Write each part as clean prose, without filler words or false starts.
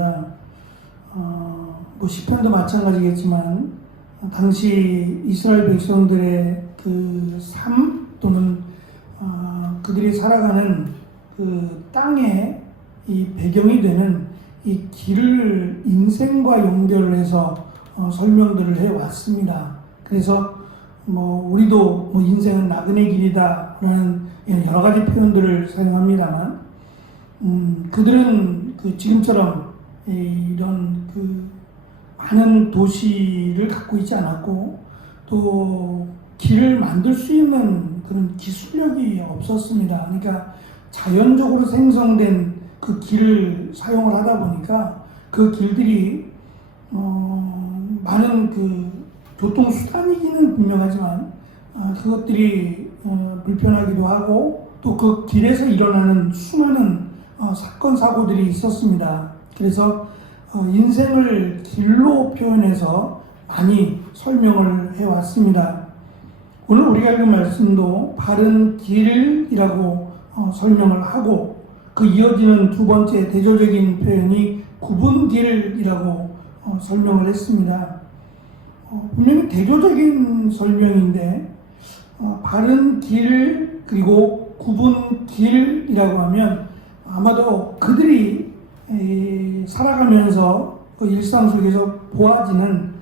있습니다. 시편도 마찬가지겠지만 당시 이스라엘 백성들의 그 삶 또는 그들이 살아가는 그 땅의 이 배경이 되는 이 길을 인생과 연결을 해서 설명들을 해왔습니다. 그래서 우리도 인생은 나그네 길이다라는 여러 가지 표현들을 사용합니다만, 그들은 지금처럼 이런 많은 도시를 갖고 있지 않았고, 또 길을 만들 수 있는 그런 기술력이 없었습니다. 그러니까 자연적으로 생성된 그 길을 사용을 하다 보니까 그 길들이 많은 교통수단이기는 분명하지만 그것들이 불편하기도 하고, 또 그 길에서 일어나는 수많은 사건 사고들이 있었습니다. 그래서 인생을 길로 표현해서 많이 설명을 해왔습니다. 오늘 우리가 읽은 말씀도 바른 길이라고 설명을 하고, 그 이어지는 두 번째 대조적인 표현이 굽은 길이라고 설명을 했습니다. 분명히 대조적인 설명인데, 바른 길 그리고 굽은 길이라고 하면 아마도 그들이 살아가면서 일상 속에서 보아지는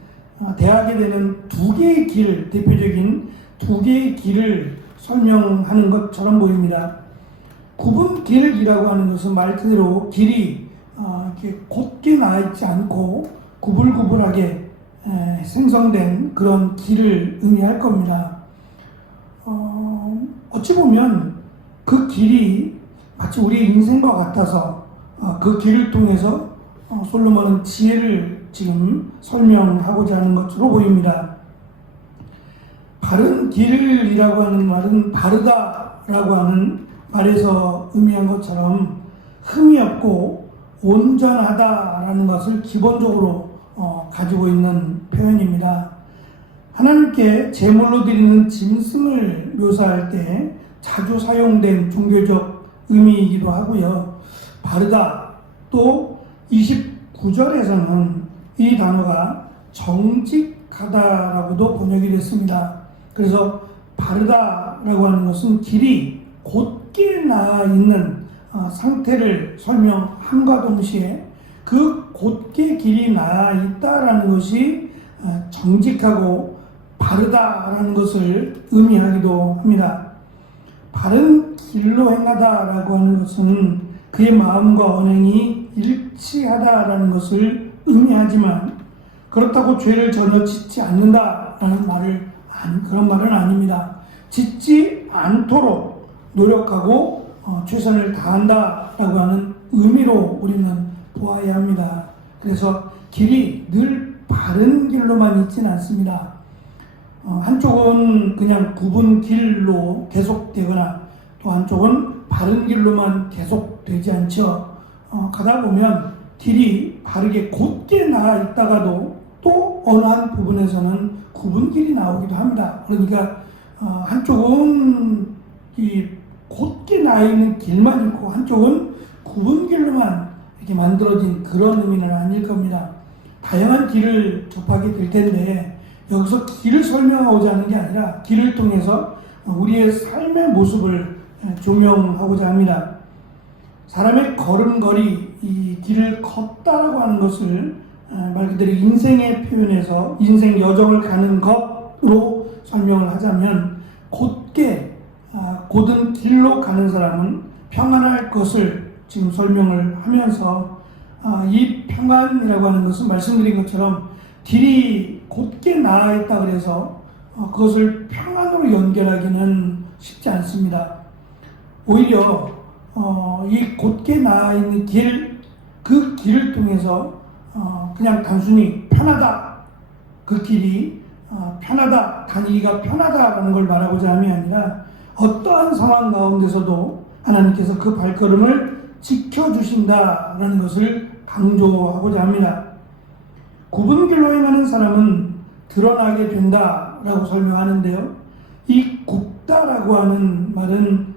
대하게 되는 두 개의 길, 대표적인 두 개의 길을 설명하는 것처럼 보입니다. 굽은 길이라고 하는 것은 말 그대로 길이 이렇게 곧게 나 있지 않고 구불구불하게 생성된 그런 길을 의미할 겁니다. 어찌 보면 그 길이 마치 우리의 인생과 같아서 그 길을 통해서 솔로몬은 지혜를 지금 설명하고자 하는 것으로 보입니다. 바른 길이라고 하는 말은 바르다라고 하는 말에서 의미한 것처럼 흠이 없고 온전하다라는 것을 기본적으로 가지고 있는 표현입니다. 하나님께 제물로 드리는 짐승을 묘사할 때 자주 사용된 종교적 의미이기도 하고요. 바르다, 또 29절에서는 이 단어가 정직하다라고도 번역이 됐습니다. 그래서 바르다라고 하는 것은 길이 곧게 나아 있는 상태를 설명함과 동시에 그 곧게 길이 나아 있다라는 것이 정직하고 바르다라는 것을 의미하기도 합니다. 바른 길로 행하다라고 하는 것은 그의 마음과 언행이 일치하다라는 것을 의미하지만, 그렇다고 죄를 전혀 짓지 않는다라는 그런 말은 아닙니다. 짓지 않도록 노력하고 최선을 다한다라고 하는 의미로 우리는 보아야 합니다. 그래서 길이 늘 바른 길로만 있지는 않습니다. 한쪽은 그냥 굽은 길로 계속되거나 또 한쪽은 바른 길로만 계속되지 않죠. 가다 보면 길이 바르게 곧게 나아 있다가도 또 어느 한 부분에서는 굽은 길이 나오기도 합니다. 그러니까 한쪽은 이 곧게 나아 있는 길만 있고 한쪽은 굽은 길로만 이렇게 만들어진 그런 의미는 아닐 겁니다. 다양한 길을 접하게 될 텐데, 여기서 길을 설명하고자 하는 게 아니라 길을 통해서 우리의 삶의 모습을 조명하고자 합니다. 사람의 걸음걸이, 이 길을 걷다라고 하는 것을 말 그대로 인생의 표현에서 인생 여정을 가는 것으로 설명을 하자면, 곧은 길로 가는 사람은 평안할 것을 지금 설명을 하면서, 이 평안이라고 하는 것은 말씀드린 것처럼 길이 곧게 나아 있다 그래서 그것을 평안으로 연결하기는 쉽지 않습니다. 오히려 이 곧게 나아 있는 그 길을 통해서 그냥 단순히 편하다, 그 길이 편하다, 다니기가 편하다라는 걸 말하고자 함이 아니라 어떠한 상황 가운데서도 하나님께서 그 발걸음을 지켜주신다라는 것을 강조하고자 합니다. 굽은 길로 행하는 사람은 드러나게 된다라고 설명하는데요. 이 굽다라고 하는 말은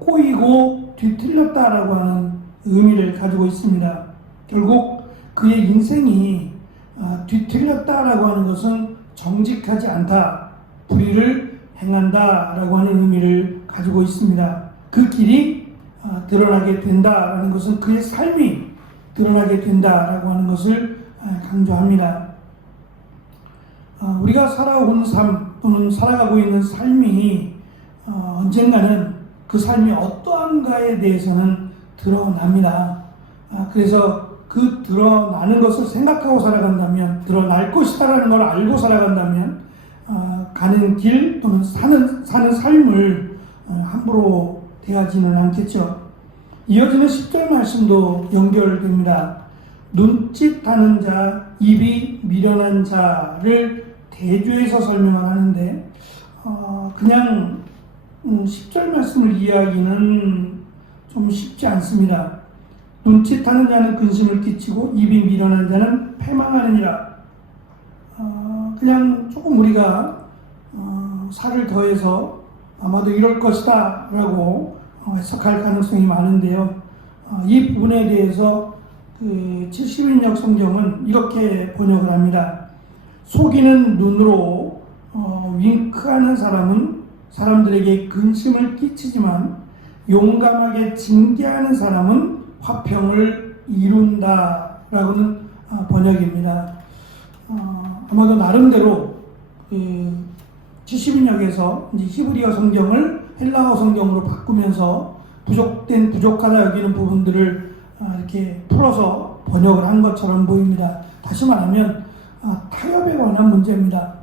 꼬이고 뒤틀렸다라고 하는 의미를 가지고 있습니다. 결국 그의 인생이 뒤틀렸다라고 하는 것은 정직하지 않다, 불의를 행한다라고 하는 의미를 가지고 있습니다. 그 길이 드러나게 된다라는 것은 그의 삶이 드러나게 된다라고 하는 것을 강조합니다. 우리가 살아온 삶 또는 살아가고 있는 삶이 언젠가는 그 삶이 어떠한가에 대해서는 드러납니다. 그래서 그 드러나는 것을 생각하고 살아간다면, 드러날 것이다라는 걸 알고 살아간다면 가는 길 또는 사는 삶을 함부로 대하지는 않겠죠. 이어지는 10절 말씀도 연결됩니다. 눈짓하는 자, 입이 미련한 자를 대조해서 설명을 하는데 그냥 10절 말씀을 이해하기는 좀 쉽지 않습니다. 눈짓하는 자는 근심을 끼치고 입이 미련한 자는 패망하느니라. 그냥 조금 우리가 살을 더해서 아마도 이럴 것이다 라고 해석할 가능성이 많은데요. 이 부분에 대해서 그 70인역 성경은 이렇게 번역을 합니다. 속이는 눈으로 윙크하는 사람은 사람들에게 근심을 끼치지만 용감하게 징계하는 사람은 화평을 이룬다라고는 번역입니다. 아마도 나름대로 70인역에서 이제 히브리어 성경을 헬라어 성경으로 바꾸면서 부족하다 여기는 부분들을 이렇게 풀어서 번역을 한 것처럼 보입니다. 다시 말하면 타협에 관한 문제입니다.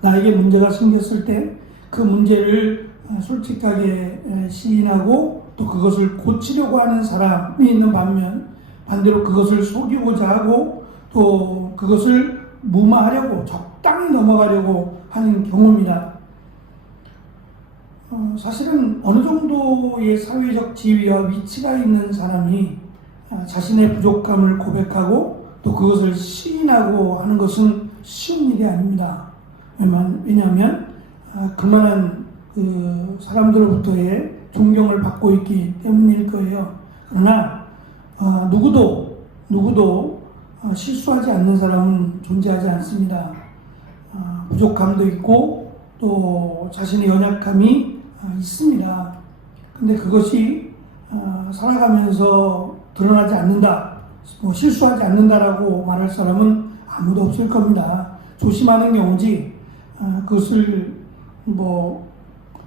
나에게 문제가 생겼을 때 그 문제를 솔직하게 시인하고 또 그것을 고치려고 하는 사람이 있는 반면, 반대로 그것을 속이고자 하고 또 그것을 무마하려고 적당히 넘어가려고 하는 경우입니다. 사실은 어느 정도의 사회적 지위와 위치가 있는 사람이 자신의 부족함을 고백하고 또 그것을 시인하고 하는 것은 쉬운 일이 아닙니다. 왜냐하면 그만한 그 사람들로부터의 존경을 받고 있기 때문일 거예요. 그러나 누구도 실수하지 않는 사람은 존재하지 않습니다. 부족함도 있고 또 자신의 연약함이 있습니다. 근데 그것이 살아가면서 드러나지 않는다, 실수하지 않는다라고 말할 사람은 아무도 없을 겁니다. 조심하는 경우지 그것을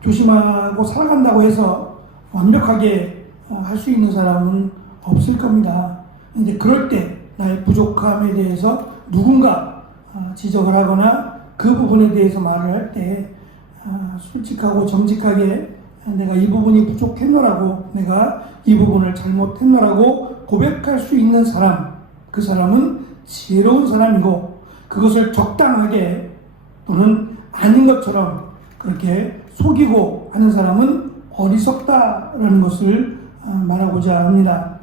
조심하고 살아간다고 해서 완벽하게 할 수 있는 사람은 없을 겁니다. 이제 그럴 때 나의 부족함에 대해서 누군가 지적을 하거나 그 부분에 대해서 말을 할 때 솔직하고 정직하게 내가 이 부분이 부족했노라고, 내가 이 부분을 잘못했노라고 고백할 수 있는 사람, 그 사람은 지혜로운 사람이고, 그것을 적당하게 또는 아닌 것처럼 그렇게 속이고 하는 사람은 어리석다라는 것을 말하고자 합니다.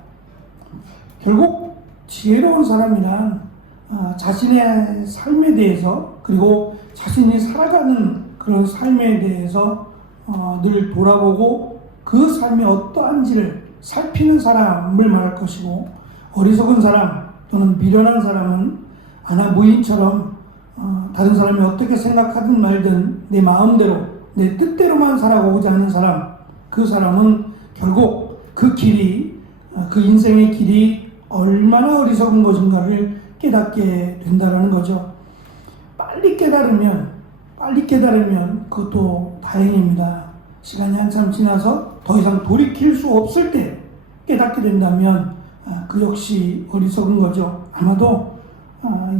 결국 지혜로운 사람이란 자신의 삶에 대해서, 그리고 자신이 살아가는 그런 삶에 대해서 늘 돌아보고 그 삶이 어떠한지를 살피는 사람을 말할 것이고, 어리석은 사람 또는 미련한 사람은 아나무인처럼 다른 사람이 어떻게 생각하든 말든 내 마음대로, 내 뜻대로만 살아가고자 하는 사람, 그 사람은 결국 그 길이, 그 인생의 길이 얼마나 어리석은 것인가를 깨닫게 된다는 거죠. 빨리 깨달으면 그것도 다행입니다. 시간이 한참 지나서 더 이상 돌이킬 수 없을 때 깨닫게 된다면 그 역시 어리석은 거죠. 아마도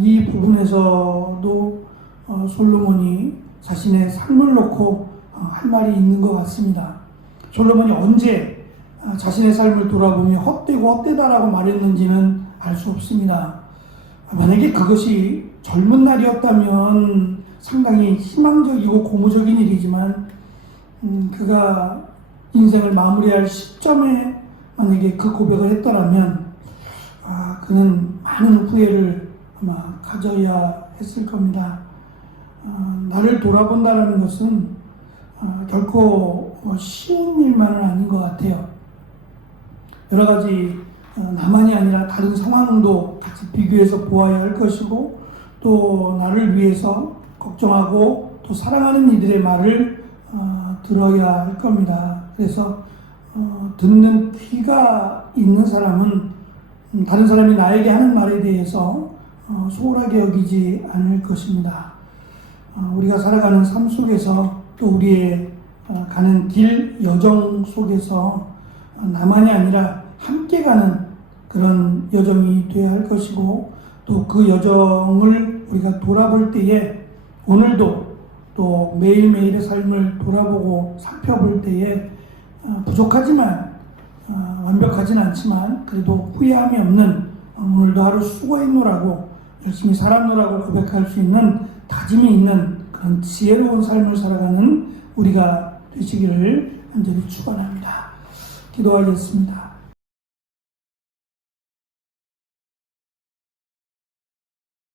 이 부분에서도 솔로몬이 자신의 삶을 놓고 할 말이 있는 것 같습니다. 솔로몬이 언제 자신의 삶을 돌아보며 헛되고 헛되다라고 말했는지는 알 수 없습니다. 만약에 그것이 젊은 날이었다면 상당히 희망적이고 고무적인 일이지만 그가 인생을 마무리할 시점에 만약에 그 고백을 했더라면 그는 많은 후회를 아마 가져야 했을 겁니다. 나를 돌아본다는 것은 결코 쉬운 일만은 아닌 것 같아요. 여러 가지 나만이 아니라 다른 상황도 같이 비교해서 보아야 할 것이고, 또 나를 위해서 걱정하고 또 사랑하는 이들의 말을 들어야 할 겁니다. 그래서 듣는 귀가 있는 사람은 다른 사람이 나에게 하는 말에 대해서 소홀하게 여기지 않을 것입니다. 우리가 살아가는 삶 속에서 또 우리의 가는 길 여정 속에서 나만이 아니라 함께 가는 그런 여정이 되어야 할 것이고, 또 그 여정을 우리가 돌아볼 때에 오늘도 또 매일매일의 삶을 돌아보고 살펴볼 때에 부족하지만 완벽하진 않지만 그래도 후회함이 없는 오늘도 하루 수고했노라고 열심히 살았노라고 고백할 수 있는 다짐이 있는 그런 지혜로운 삶을 살아가는 우리가 되시기를 간절히 축원합니다. 기도하겠습니다.